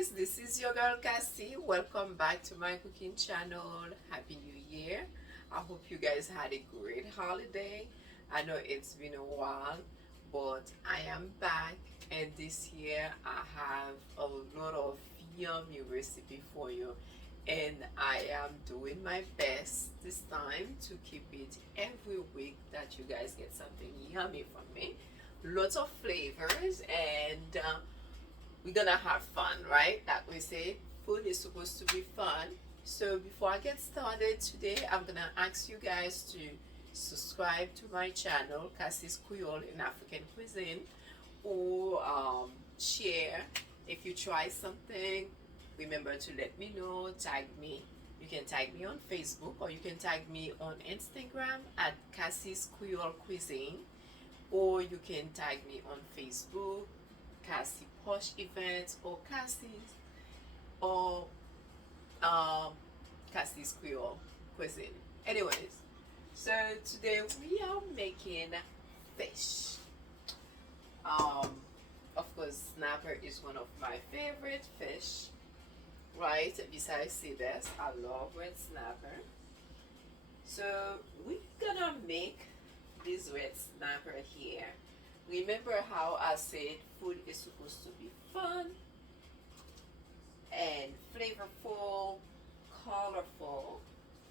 guys, this is your girl Cassie. Welcome back to my cooking channel. Happy New Year. I hope you guys had a great holiday. I know it's been a while, but I am back, and this year I have a lot of yummy recipe for you, and I am doing my best this time to keep it every week that you guys get something yummy from me. Lots of flavors, and we're gonna have fun, right? Like we say, food is supposed to be fun. So before I get started today, I'm gonna ask you guys to subscribe to my channel, Cassie's Creole in African Cuisine, or share. If you try something, remember to let me know, tag me. You can tag me on Facebook, or you can tag me on Instagram at Cassie's Creole Cuisine, or you can tag me on Facebook, Cassie Posh Events, or Cassie's, or um, Cassie's Creole Cuisine. Anyways, so today we are making fish. Um, of course, snapper is one of my favorite fish, right? Besides sea bass, I love red snapper. So we're gonna make this red snapper here. Remember how I said food is supposed to be fun and flavorful, colorful,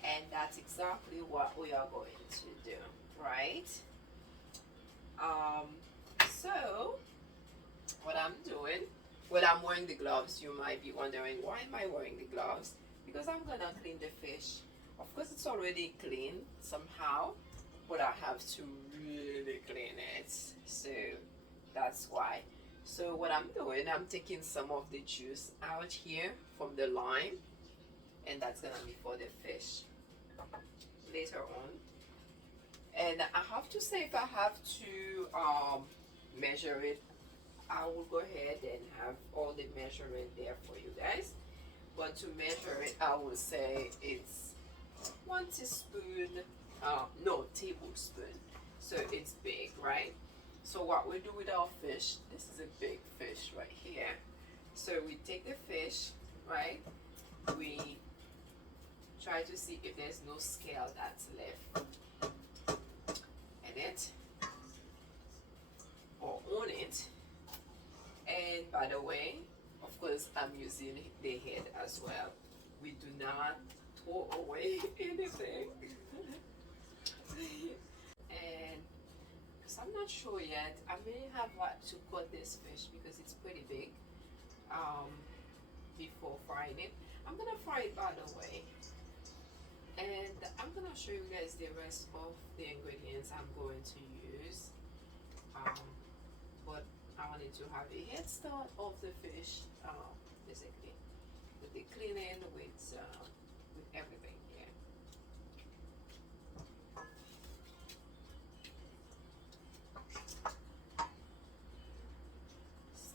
and that's exactly what we are going to do, right? Um, so what I'm doing, when I'm wearing the gloves, you might be wondering, why am I wearing the gloves? Because I'm gonna clean the fish. Of course, it's already clean somehow, but I have to really clean it. So that's why. So what I'm doing, I'm taking some of the juice out here from the lime, and that's gonna be for the fish later on. And I have to say, if I have to measure it, I will go ahead and have all the measurement there for you guys. But to measure it, I will say it's 1 teaspoon, no, tablespoon. So it's big, right? So what we do with our fish, this is a big fish right here. So we take the fish, right? We try to see if there's no scale that's left in it or on it. And by the way, of course, I'm using the head as well. We do not throw away anything. And because I'm not sure yet, I may have to cut this fish because it's pretty big before frying it. I'm gonna fry it, by the way, and I'm gonna show you guys the rest of the ingredients I'm going to use, but I wanted to have a head start of the fish, basically with the cleaning, with everything here.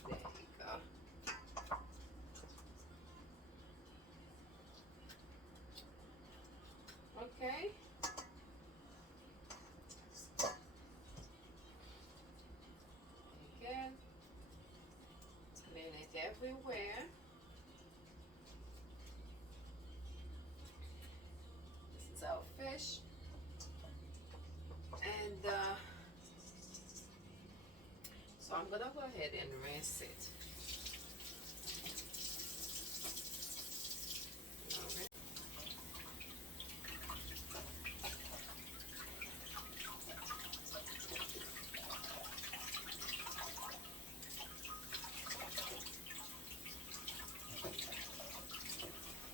There you go. Okay. Again, clean it everywhere. This is our fish. And so I'm gonna go ahead and rinse it.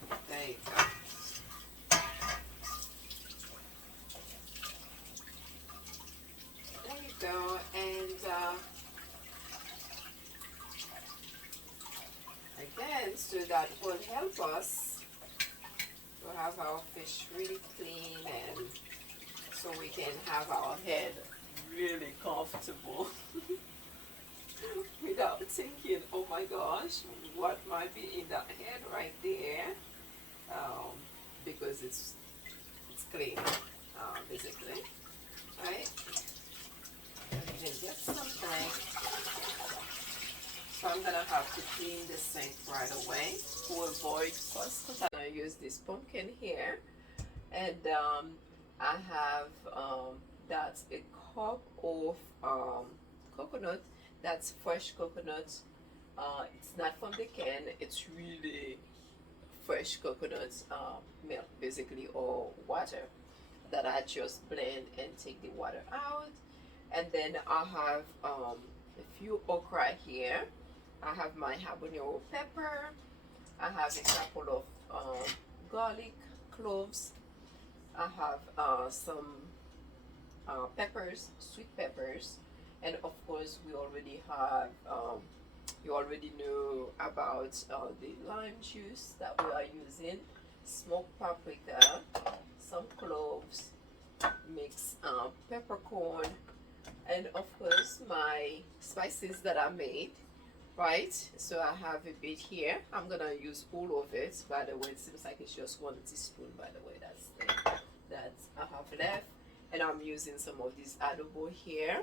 Alright. There you go. There you go. And again, so that will help us to have our fish really clean, and so we can have our head really comfortable without thinking, oh my gosh, what might be in that head right there, because it's clean, basically, right? And get something So I'm gonna have to clean the sink right away to avoid fuss, because I'm gonna use this pumpkin here. And I have that's a cup of coconut. That's fresh coconut. It's not from the can, it's really fresh coconut milk basically, or water that I just blend and take the water out. And then I have a few okra here. I have my habanero pepper. I have a couple of garlic cloves. I have some peppers, sweet peppers, and of course we already have you already know about the lime juice that we are using, smoked paprika, some cloves, mixed peppercorn, and of course my spices that I made. Right, so I have a bit here. I'm gonna use all of it. By the way, it seems like it's just 1 teaspoon. By the way, that I have left, and I'm using some of this adobo here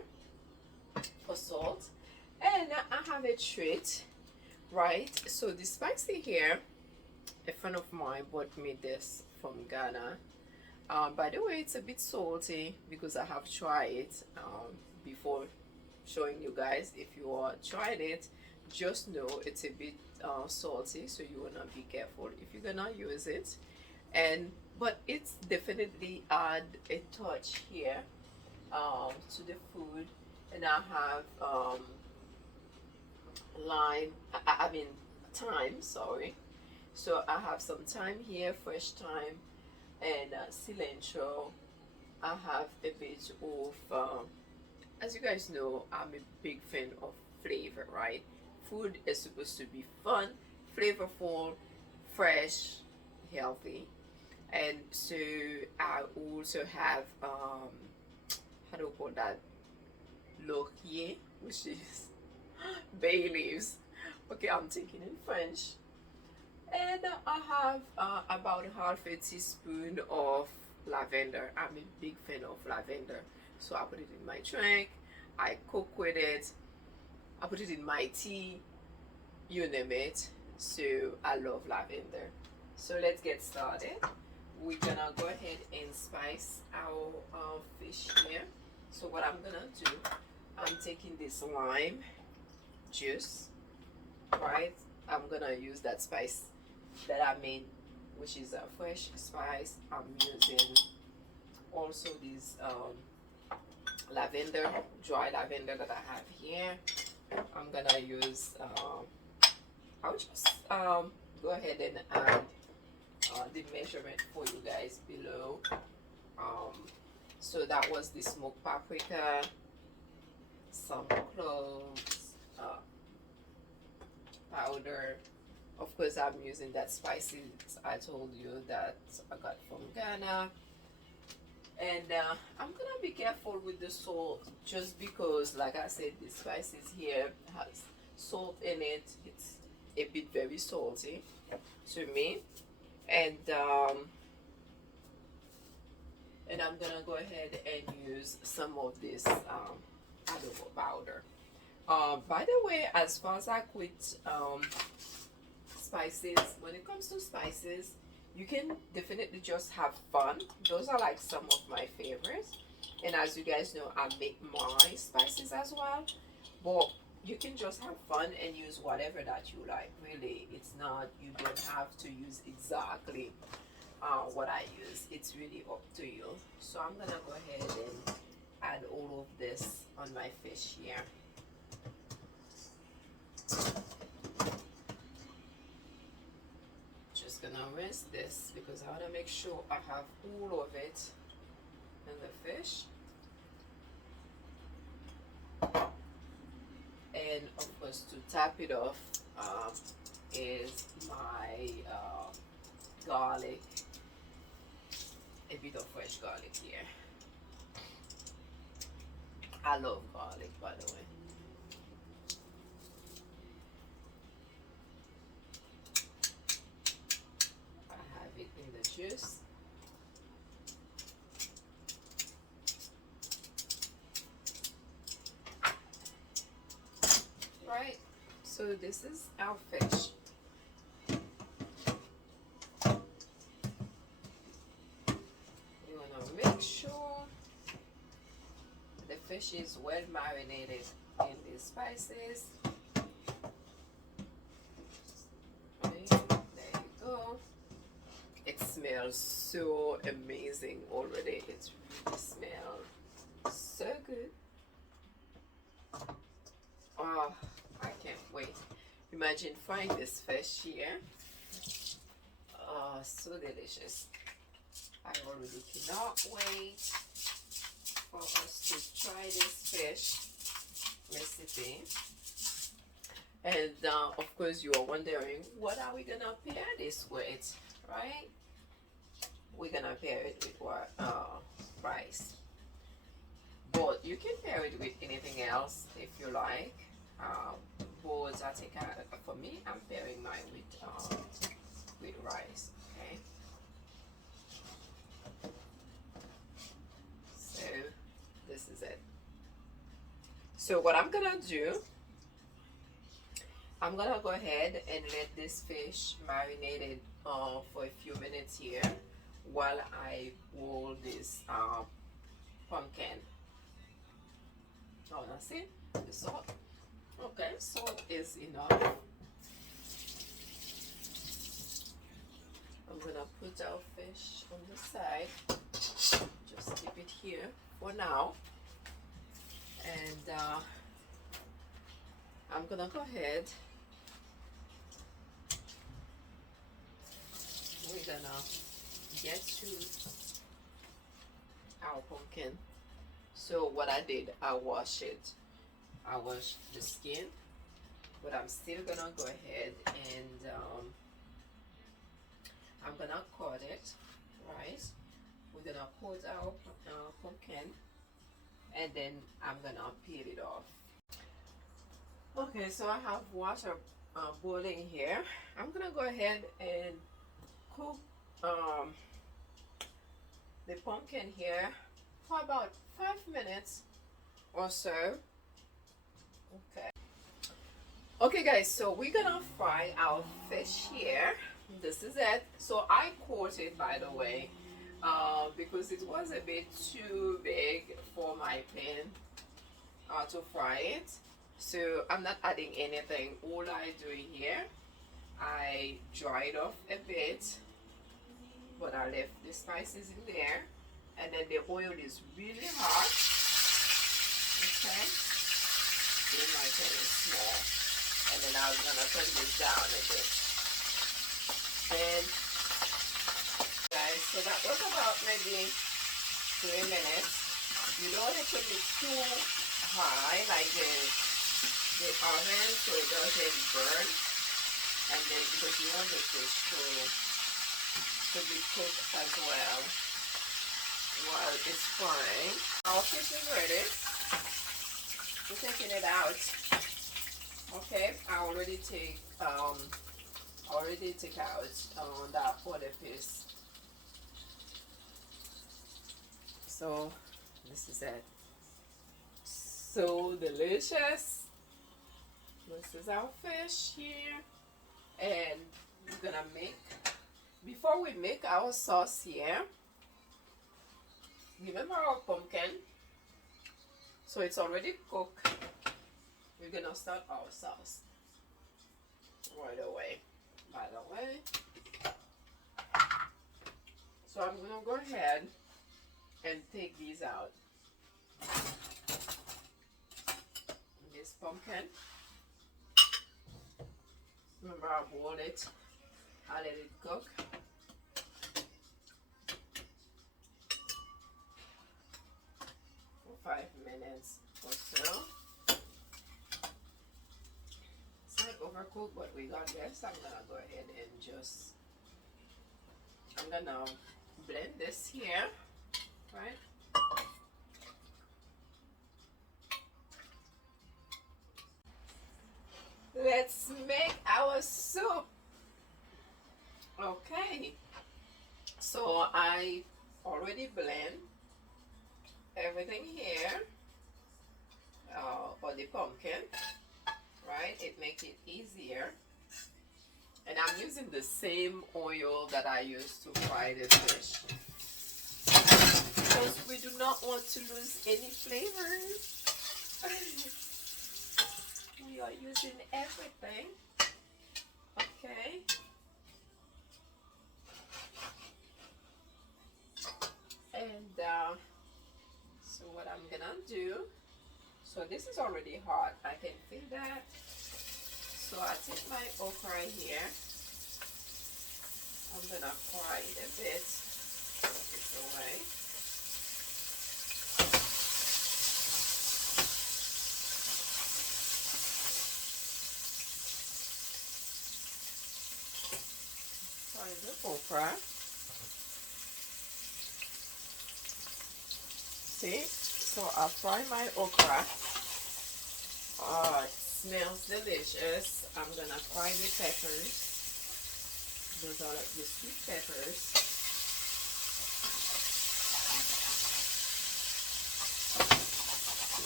for salt. And I have a treat, right? So the spicy here, a friend of mine bought me this from Ghana. By the way, it's a bit salty because I have tried it before showing you guys. If you are trying it, just know it's a bit salty, so you wanna be careful if you're gonna use it. And but it's definitely add a touch here to the food. And I have lime, I mean thyme, sorry. So I have some thyme here, fresh thyme, and cilantro. I have a bit of as you guys know, I'm a big fan of flavor, right? Food is supposed to be fun, flavorful, fresh, healthy. And so I also have how do you call that, laurier, which is bay leaves. Okay, I'm thinking in French. And I have about half a teaspoon of lavender. I'm a big fan of lavender, so I put it in my drink, I cook with it, I put it in my tea, you name it. So I love lavender. So let's get started. We're gonna go ahead and spice our fish here. So what I'm gonna do, I'm taking this lime juice, right? I'm gonna use that spice that I made, which is a fresh spice. I'm using also this lavender, dry lavender that I have here. I'm gonna use I'll just go ahead and add the measurement for you guys below. So that was the smoked paprika, some cloves powder. Of course, I'm using that spices I told you that I got from Ghana. And I'm gonna be careful with the salt, just because, like I said, the spices here has salt in it. It's a bit very salty to me. And I'm gonna go ahead and use some of this adobo powder. By the way, as far as I quit spices, when it comes to spices, you can definitely just have fun. Those are like some of my favorites. And as you guys know, I make my spices as well. But you can just have fun and use whatever that you like. Really, it's not, you don't have to use exactly what I use. It's really up to you. So I'm gonna go ahead and add all of this on my fish here. Just gonna rinse this because I want to make sure I have all of it in the fish. And of course, to top it off is my garlic, a bit of fresh garlic here. I love garlic, by the way. I have it in the juice. Right, so this is our fish. You want to make sure the fish is well marinated in the spices. Okay, there you go. It smells so amazing already. It really smells so good. Oh, I can't wait. Imagine frying this fish here. Oh, so delicious. I already cannot wait for us to try this fish recipe. And of course you are wondering, what are we gonna pair this with, right? We're gonna pair it with what? Rice. But you can pair it with anything else if you like. But I think for me, I'm pairing mine with rice. Okay. So this is it. So what I'm gonna do, I'm gonna go ahead and let this fish marinated for a few minutes here while I roll this pumpkin. Oh, that's it. The salt. Okay, salt is enough. I'm gonna put our fish on the side. Just keep it here for now. And I'm gonna go ahead. We're gonna get to our pumpkin. So what I did, I washed it. I washed the skin, but I'm still gonna go ahead and I'm gonna cut it, right? We're gonna cut our pumpkin, and then I'm gonna peel it off. Okay, so I have water boiling here. I'm gonna go ahead and cook the pumpkin here for about 5 minutes or so. Okay. Okay guys, so we're gonna fry our fish here. This is it. So I caught it, by the way, because it was a bit too big for my pan to fry it. So I'm not adding anything. All I do here, I dried off a bit, but I left the spices in there, and then the oil is really hot. Okay, so my pan is small, and then I'm gonna turn this down a bit. And guys, so that was about maybe 3 minutes. You don't want it to be too high, like the oven, so it doesn't burn. And then because you want the fish to be cooked as well while it's frying. Our fish is ready. We're taking it out. Okay, I already take out that other piece. So this is it. So delicious. This is our fish here, and we're gonna make, before we make our sauce here, remember our pumpkin? So it's already cooked. We're gonna start our sauce right away, by the way. So I'm gonna go ahead and take these out. This pumpkin, remember I boiled it, I let it cook. For 5 minutes or so. It's not overcooked, but we got this. I'm gonna go ahead and I'm gonna blend this here, right? Let's make our soup. Okay, so I already blend everything here, or the pumpkin, right? It makes it easier. And I'm using the same oil that I used to fry the fish, because we do not want to lose any flavors. We are using everything. Okay. And so what I'm gonna do, so this is already hot, I can feel that. So I take my okra here, I'm gonna fry it a bit, put this away. Fry the okra. See, so I fry my okra. It smells delicious. I'm gonna fry the peppers. Those are like the sweet peppers.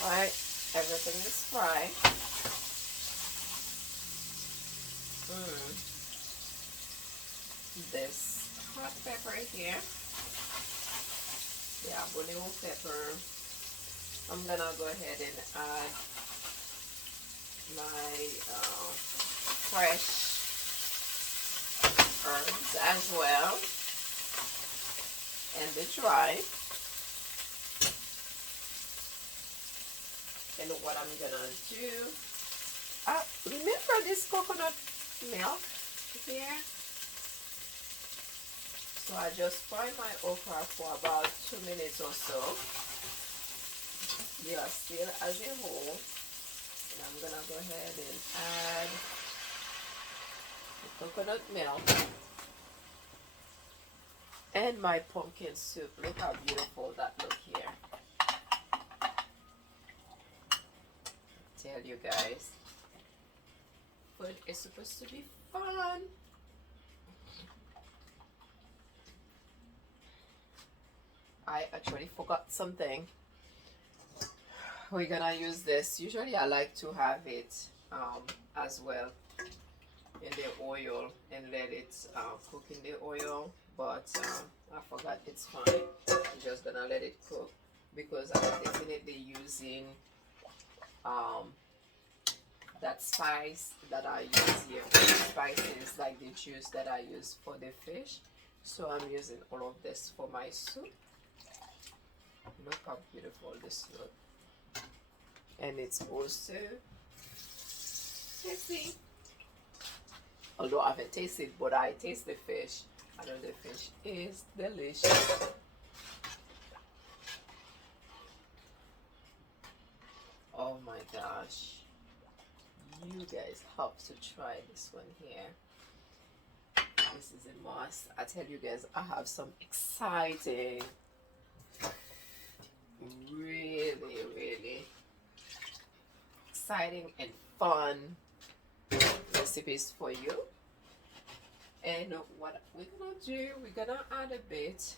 Right, everything is fried. This hot pepper here, the habanero pepper. I'm gonna go ahead and add my fresh herbs as well, and the dry. And what I'm gonna do, remember this coconut milk here? So I just fry my okra for about 2 minutes or so. They are still as a whole. And I'm gonna go ahead and add the coconut milk and my pumpkin soup. Look how beautiful that look here. Tell you guys, food is supposed to be fun. I actually forgot something. We're gonna use this. Usually I like to have it as well in the oil and let it cook in the oil, but I forgot. It's fine. I'm just gonna let it cook because I'm definitely using that spice that I use here. Spices like the juice that I use for the fish. So I'm using all of this for my soup. Look how beautiful this looks. And it's also tasty. Although I haven't tasted, but I taste the fish. I know the fish is delicious. Oh my gosh. You guys have to try this one here. This is a must. I tell you guys, I have some exciting, really exciting and fun recipes for you. And what we're gonna do, we're gonna add a bit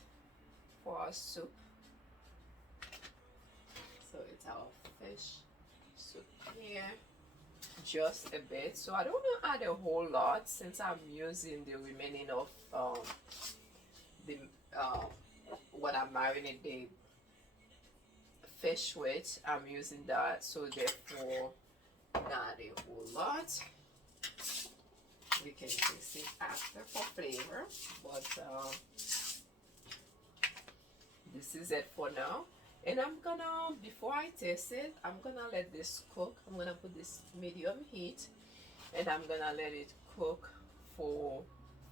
for our soup. So it's our fish soup here, just a bit. So I don't want to add a whole lot since I'm using the remaining of the what I marinate the fish with. I'm using that, so therefore not a whole lot. We can taste it after for flavor, but this is it for now. And I'm gonna, before I taste it, I'm gonna let this cook. I'm gonna put this medium heat and I'm gonna let it cook for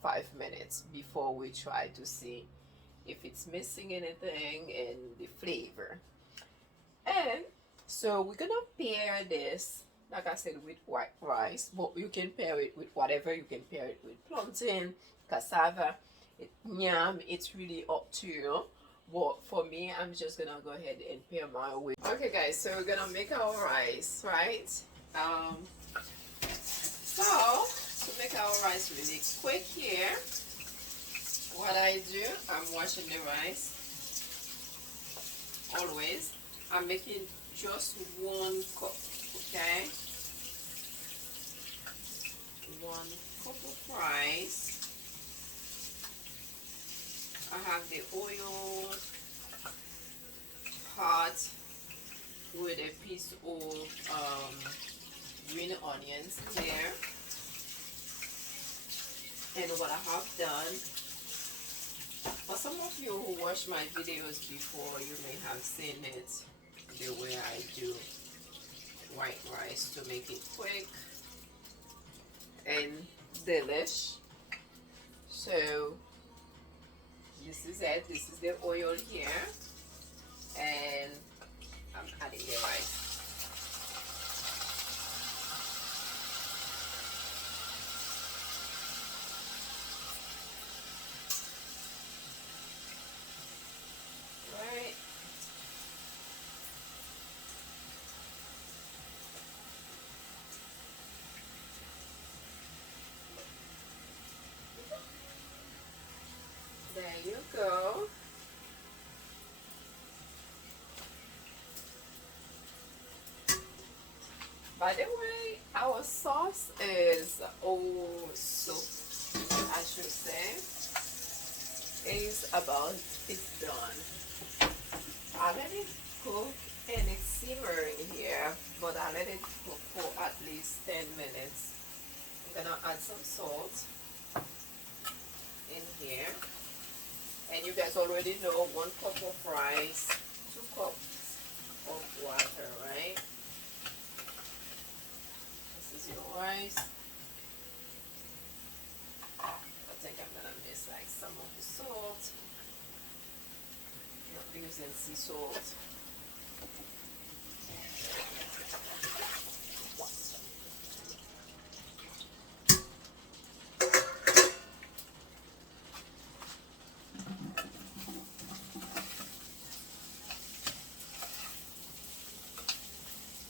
5 minutes before we try to see if it's missing anything in the flavor. And so we're gonna pair this, like I said, with white rice, but you can pair it with whatever. You can pair it with plantain, cassava, yam. It's really up to you. But for me, I'm just gonna go ahead and pair mine with. Okay, guys, so we're gonna make our rice, right? So to make our rice really quick here, what I do, I'm washing the rice. Always, I'm making just 1 cup, okay? 1 cup of rice. I have the oil pot with a piece of green onions here. And what I have done, for some of you who watch my videos before, you may have seen it the way I do white rice to make it quick and delish. So this is it. This is the oil here, and I'm adding the rice. Right. There you go. By the way, our sauce is soup, I should say, is about, it's done. I let it cook and it's simmering here, but I let it cook for at least 10 minutes. I'm gonna add some salt in here. And you guys already know 1 cup of rice, 2 cups of water, right? This is your rice. I think I'm gonna miss like some of the salt. Not using sea salt.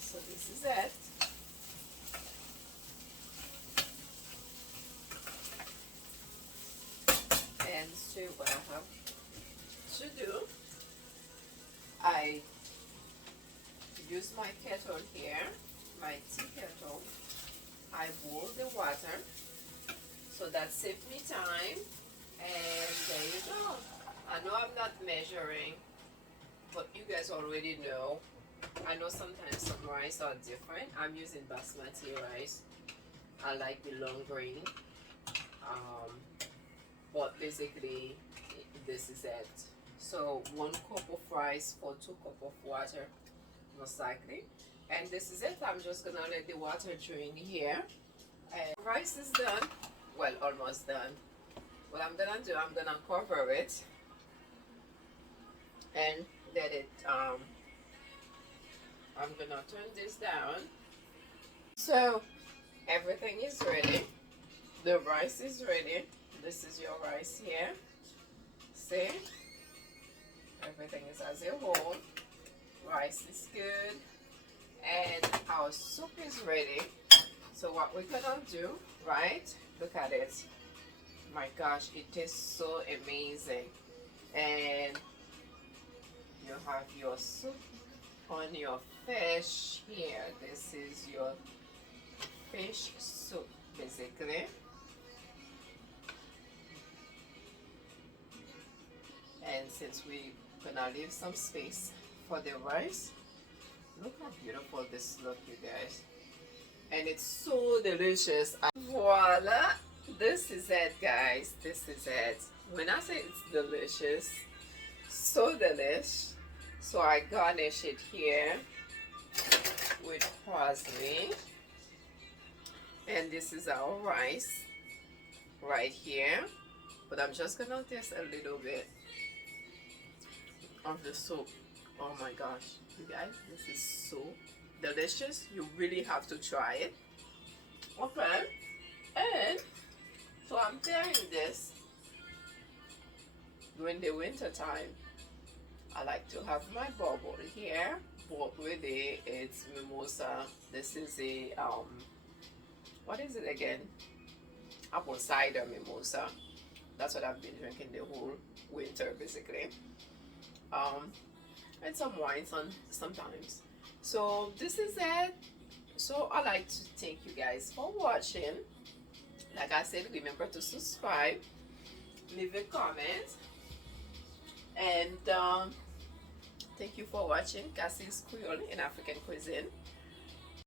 So this is it. And so what I have to do, I use my kettle here, my tea kettle. I boil the water, so that saves me time. And there you go. I know I'm not measuring, but you guys already know. I know sometimes some rice are different. I'm using basmati rice. I like the long grain. But basically, this is it. So 1 cup of rice for 2 cups of water, most likely. And this is it. I'm just gonna let the water drain here. And rice is done. Well, almost done. What I'm gonna do, I'm gonna cover it and let it. I'm gonna turn this down. So everything is ready. The rice is ready. This is your rice here. See? Everything is as a whole. Rice is good. And our soup is ready. So what we're gonna do, right? Look at it. My gosh, it tastes so amazing. And you have your soup on your fish here. This is your fish soup, basically. And since we're gonna leave some space for the rice, look how beautiful this looks, you guys. And it's so delicious. Voila, this is it, guys. This is it. When I say it's delicious, so delish. So I garnish it here with parsley. And this is our rice right here. But I'm just gonna taste a little bit of the soup. Oh my gosh, you guys, this is so delicious. You really have to try it. Okay, and so I'm pairing this during the winter time. I like to have my bubble here, but with it's mimosa. This is a what is it again? Apple cider mimosa. That's what I've been drinking the whole winter, basically. And some wine sometimes. So this is it. So I like to thank you guys for watching. Like I said, remember to subscribe, leave a comment, and thank you for watching Cassie's Creole in African Cuisine.